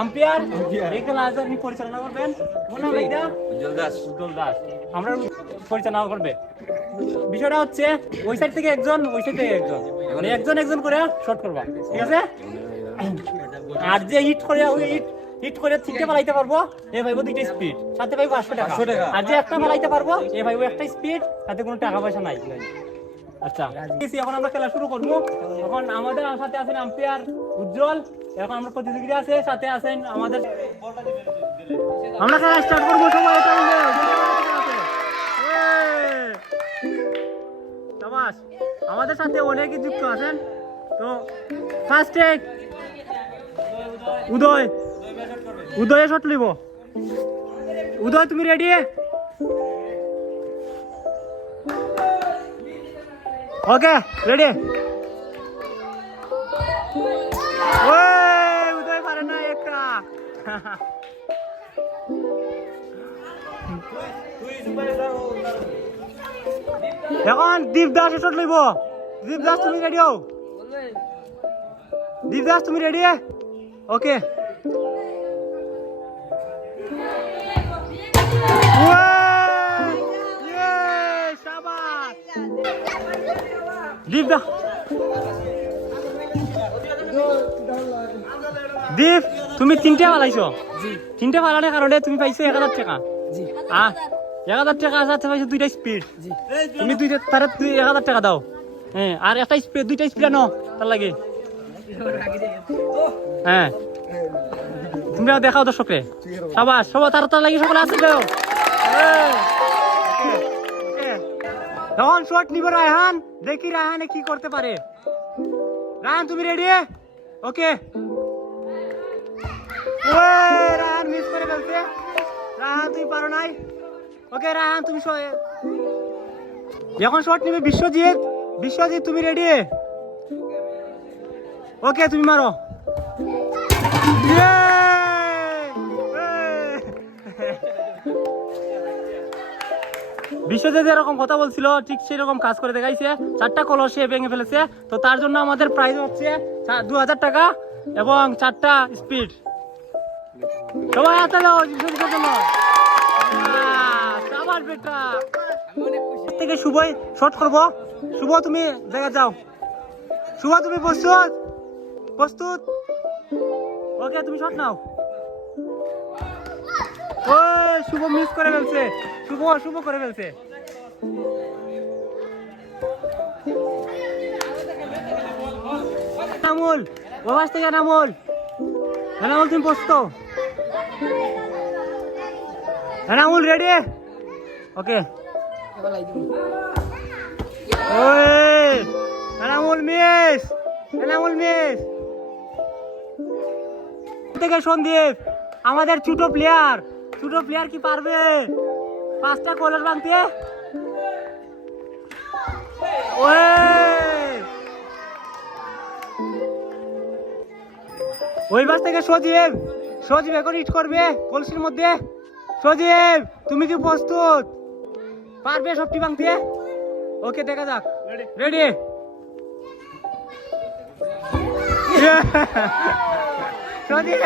Umpire এই খেলা আপনি পরিচালনা করবেন উজ্জ্বল দাস আমরা পরিচালনা করবে। বিষয়টা হচ্ছে ওই সাইড থেকে একজন, ওই সাইড থেকে একজন, মানে একজন করে শট করবা, ঠিক আছে? আর যে হিট করে ওই হিট করে তিনটে পালাইতে পারবো এ ভাইবো দুইটা স্পিড, সাথে ভাইবো 500 টাকা। আর যে একটা পালাইতে পারবো এ ভাইবো একটা স্পিড, সাথে কোনো টাকা পয়সা নাই। আচ্ছা, এখন আমরা খেলা শুরু করবো। এখন আমাদের সাথে আছেন আম্পায়ার উজ্জ্বল, এখন আমরা প্রতিযোগিতা আছে, সাথে আছেন আমাদের। আমরা খেলা স্টার্ট করবো, সবাই আমাদের সাথে অনেকে যুক্ত আছেন। তো ফার্স্টে উদয় শট লিব। উদয় তুমি রেডি? Okay ready. উদয় পারে না একটা। এখন দীপদাস শট লইব। দীপদাস তুমি রেডি হও? দীপদাস তুমি রেডি? ওকে। দীপ তুমি তিনটে পালাইছো, তিনটে পালানোর কারণে তুমি পাইছো 1000 টাকা। 1000 টাকা আছে, পাইছো দুইটা স্পিড। তুমি তারা 1000 টাকা দাও। হ্যাঁ, আর একটা স্পিড, দুইটা স্পিড আনো তার লাগে। হ্যাঁ, তুমি দেখাও দর্শকরে। সবার তার লাগে সকলে আছে দাও। তখন শট নিব রায়হান, দেখি রায়হানে কি করতে পারে। রায়হান তুমি রেডি? ওকে। রায়হান মিস করে ফেলছে। রায়হান তুমি পারো নাই। ওকে রায়হান তুমি এখন শট নিবে বিশ্বজিৎ তুমি রেডি? ওকে তুমি মারো। বিশ্বজিৎ এরকম কথা বলছিল, ঠিক সেরকম কাজ করে দেখাইছে। 4টা কলস সে ভেঙে ফেলেছে। তো তার জন্য আমাদের প্রাইজ হচ্ছে 2000 টাকা এবং 4টা স্পিড। সবাই হাতে দাও বিশ্বজিতের জন্য। আমার বেটা থেকে শুভই শট করবো। শুভ তুমি জায়গা যাও। শুভ তুমি প্রস্তুত? ওকে তুমি শট নাও। শুভ মিস করে ফেলছে। শুভ করে ফেলছে। নামুল বাবাস থেকে নামুল তুমি প্রস্তুত? নামুল রেডি? ওকে। নামুল মিস থেকে সন্দীপ আমাদের ছোট প্লেয়ার কি পারবে 5টা কলস ভাঙতে? ওই বাস থেকে সজীব এখন হিট করবে কলসির মধ্যে। সজীব তুমি কি প্রস্তুত? পারবে সবটি ভাঙতে? ওকে দেখা যাক। রেডি? সজীব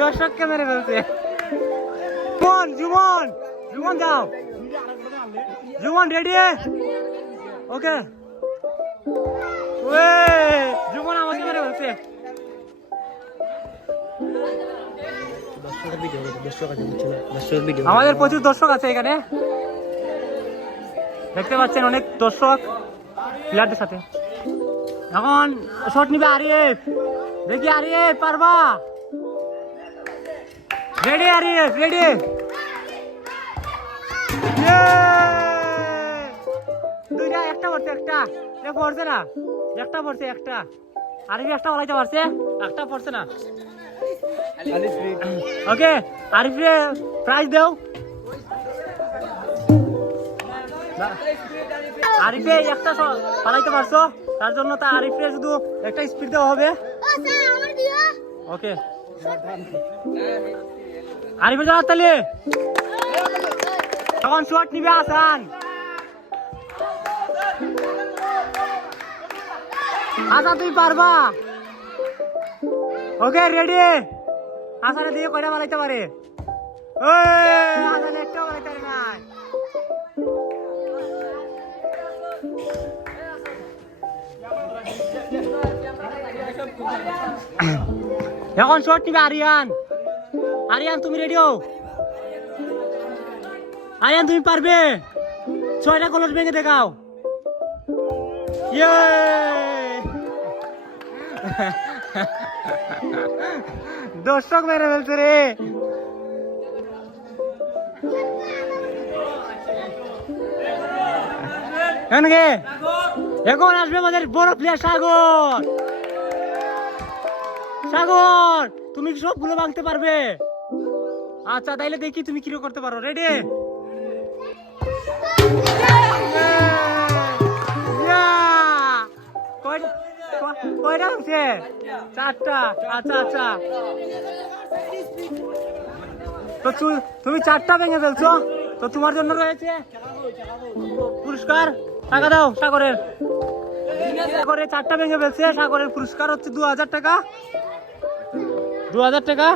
দর্শককে মেরে ফেলছে। জুমন যাও। জুমন রেডি? ওকে। জুমন আমাকে মেরে ফেলছে। আমাদের প্রচুর দর্শক আছে এখানে, দেখতে পাচ্ছেন অনেক দর্শক প্লেয়ারদের সাথে। এখন শট নিবে আরিফ। দেখি আরিফ পারবা? রেডি আরিফ? রেডি? দুইটা, একটা পড়ছে, একটা পড়ছে না, একটা পড়ছে, একটা আরিফ একটা বলাইতে পারছে, একটা পড়ছে না। ওকে আরিফে প্রাইজ দাও। আরিফে একটা পালাইতে পারছো, তার জন্য তা আরিফে শুধু একটা স্পিড দেওয়া হবে। ওকে আরিফে যাওয়ার তাহলে তখন শট নিবে আসান। আচ্ছা তুই পারবা? Okay ready? হাসানের দিকে কয়টা বানাইতে পারে? হাসান একটাও বানাইতে পারে নাই। এখন শট নিবে আরিয়ান। আরিয়ান তুমি রেডি হও? আরিয়ান তুমি পারবে? 6টা কলস ভেঙে দেখাও। দর্শক মেরে ফেলছে রে। এখন আসবে আমাদের বড় প্লেয়ার সাগর। সাগর তুমি সবগুলো ভাঙতে পারবে? আচ্ছা তাইলে দেখি তুমি কিরকম করতে পারো। রেডি? কয়টা হচ্ছে? 4টা। আচ্ছা আচ্ছা, তো তুমি 4টা ভেঙে ফেলছো, তো তোমার জন্য রয়েছে পুরস্কার। টাকা দাও সাগরের। সাগরের 4টা ভেঙে ফেলছে, সাগরের পুরস্কার হচ্ছে 2000 টাকা। 2000 টাকা।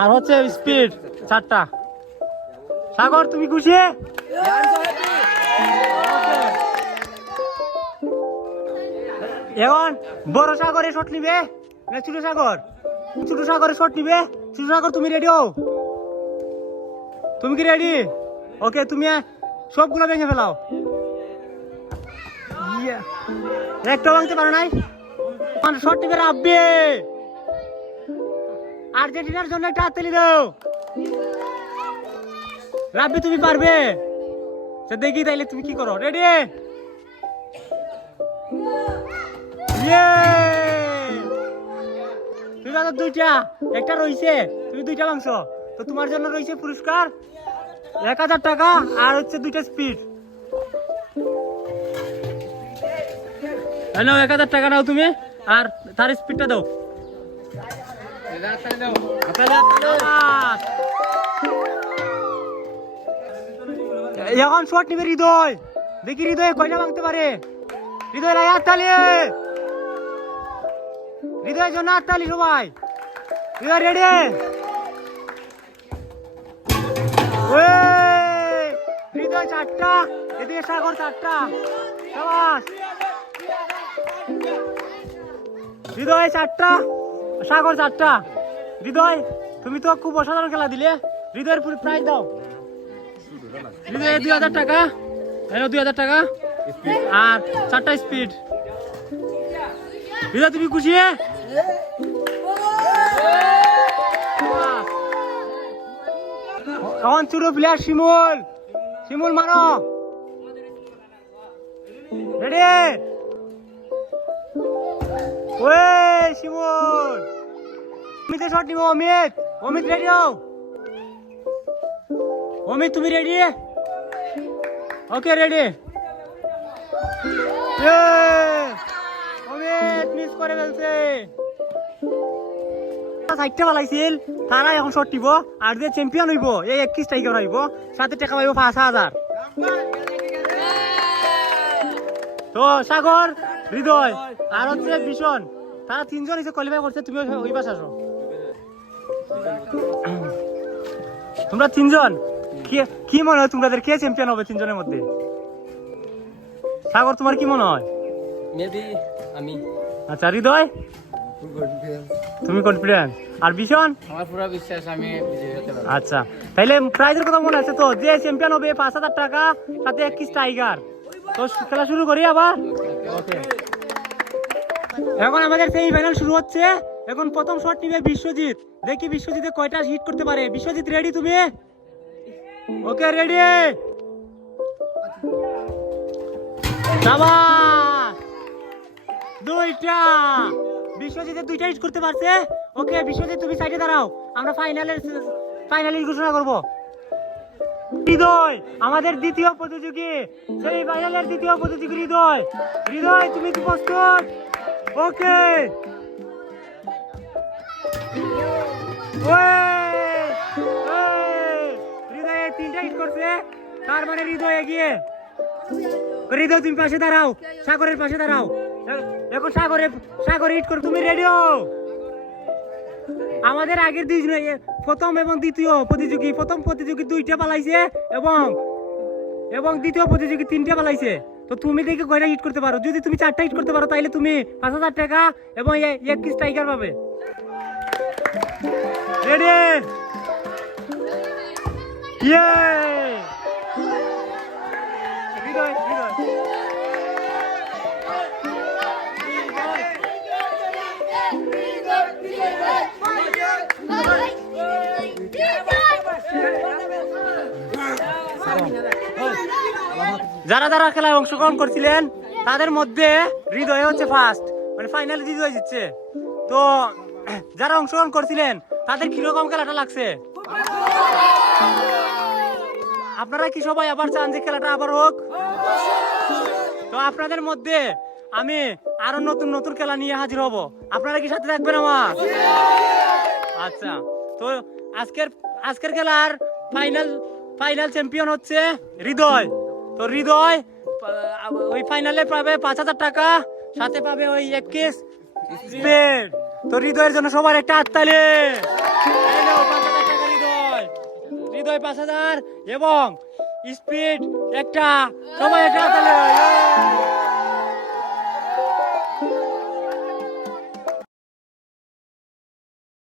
আর হচ্ছে স্পিড 4টা। সাগর তুমি খুশি? এখন বড় সাগরে শট নিবে না ছোট সাগর? ছোট সাগরে শট নিবে। ছোট সাগর তুমি রেডি হও? তুমি কি রেডি? ওকে, তুমি সবগুলো ভেঙে ফেলাও। একটা ভাঙতে পারো নাই? শট নিবে রাব্বি। আর্জেন্টিনার জন্য একটা হাততালি দাও। রাব্বি তুমি পারবে? দেখি তাইলে তুমি কি করো। রেডি? তুমি ভাঙো 2টা, একটা রয়েছে, তুমি 2টা ভাঙছো, তো তোমার জন্য রয়েছে পুরস্কার 1000 টাকা আর হচ্ছে 2টা স্পিড। 1000 টাকা নাও তুমি, আর তার স্পিডটা দাও। এখন শট নিবে হৃদয়। দেখি হৃদয় কয়টা ভাঙতে পারে। হৃদয় লাগে হাততালি। হৃদয়ের জন্য হাততালি সবাই। হৃদয় রেডি? হৃদয় 4টা, এদিকে সাগর 4টা। হৃদয় 4টা, সাগর 4টা। হৃদয় তুমি তো খুব অসাধারণ খেলা দিলে। হৃদয়ের পুরো প্রাইজ দাও। হৃদয় 2000 টাকা। 2000 টাকা আর 4টা স্পিড। হৃদয় তুমি খুশি? এখন ছোট প্লেয়ার শিমুল। শিমুল মারো। রেডি? ওয়ে শিমুল। অমিতের শট নিব। অমিত, অমিত রেডি হও? অমিত তুমি ready? Okay ready. Amit miss করে ফেলছে। 60টা বালাইছিল, তারা এখন শট নিব। আর যে চ্যাম্পিয়ন হইব এই 21 টাকা হইব, সাথে টাকা পাইব 5000। তো সাগর, হৃদয় আর হচ্ছে ভীষণ, তারা 3জন এসে কোয়ালিফাই করছে। তুমি ওই পাশে আসো। তোমরা 3জন কি মনে হয় তোমাদের কে চ্যাম্পিয়ন হবে 3জনের মধ্যে? সাগর তোমার কি মনে হয়? মেবি আমি। আচ্ছা হৃদয়? তুমি কনফিডেন্ট? আর ভীষণ? আমার পুরো বিশ্বাস আমি বিজয়ী হতে পারবো। আচ্ছা তাইলে প্রাইজের কথা মনে আছে তো? যে চ্যাম্পিয়ন হবে 5000 টাকা, সাথে 21 টাইগার। তো খেলা শুরু করি আবার। ওকে, এখন আমাদের সেমিফাইনাল শুরু হচ্ছে। এখন প্রথম শট নিবে বিশ্বজিৎ। দেখি বিশ্বজিতে কয়টা হিট করতে পারে। বিশ্বজিৎ রেডি তুমি? Okay ready. শাবাশ, 2টা। বিশ্বজিতে 2টা হিট করতে পারছে। ওকে বিশ্বজিৎ তুমি সাইডে দাঁড়াও, আমরা ফাইনালের ঘোষণা করব। হৃদয় আমাদের দ্বিতীয় প্রতিযোগী, সেমিফাইনালের দ্বিতীয় প্রতিযোগী হৃদয়। হৃদয় তুমি কি প্রস্তুত? ওকে। হৃদয় 3টা হিট করছে, তার মানে হৃদয় এগিয়ে। হৃদয় তুমি পাশে দাঁড়াও, সাগরের পাশে দাঁড়াও। এখন সাগরে হিট করো। তুমি রেডি হও? আমাদের আগের প্রথম এবং দ্বিতীয় প্রতিযোগী, প্রথম প্রতিযোগী 2টা পালাইছে এবং দ্বিতীয় প্রতিযোগী 3টা পালাইছে। তো তুমি দেখে কয়টা হিট করতে পারো। যদি তুমি 4টা হিট করতে পারো তাহলে তুমি 5,000 টাকা এবং এক স্ট্রাইকার পাবে। রেডি? ইয়ে! হৃদয়, হৃদয়। যারা যারা খেলায় অংশগ্রহণ করছিলেন তাদের মধ্যে হৃদয় হচ্ছে ফার্স্ট, মানে ফাইনালে হৃদয় জিতছে। তো যারা অংশগ্রহণ করছিলেন তাদের কিরকম খেলাটা লাগছে? আপনারা কি সবাই আবার চান যে খেলাটা আবার হোক? তো আপনাদের মধ্যে আমি আরো নতুন নতুন খেলা নিয়ে হাজির হব, আপনারা কি সাথে থাকবেন আমার? আচ্ছা, তো আজকের খেলার ফাইনাল চ্যাম্পিয়ন হচ্ছে হৃদয়। তো হৃদয় ওই ফাইনালে পাবে 5,000 টাকা, সাথে পাবে ওই 1 কেস স্পেড। তো হৃদয়ের জন্য সবার একটা হাততালি। 5,000 টাকা হৃদয় 5,000 এবং স্পিড একটা, সবাই একটা হাততালি।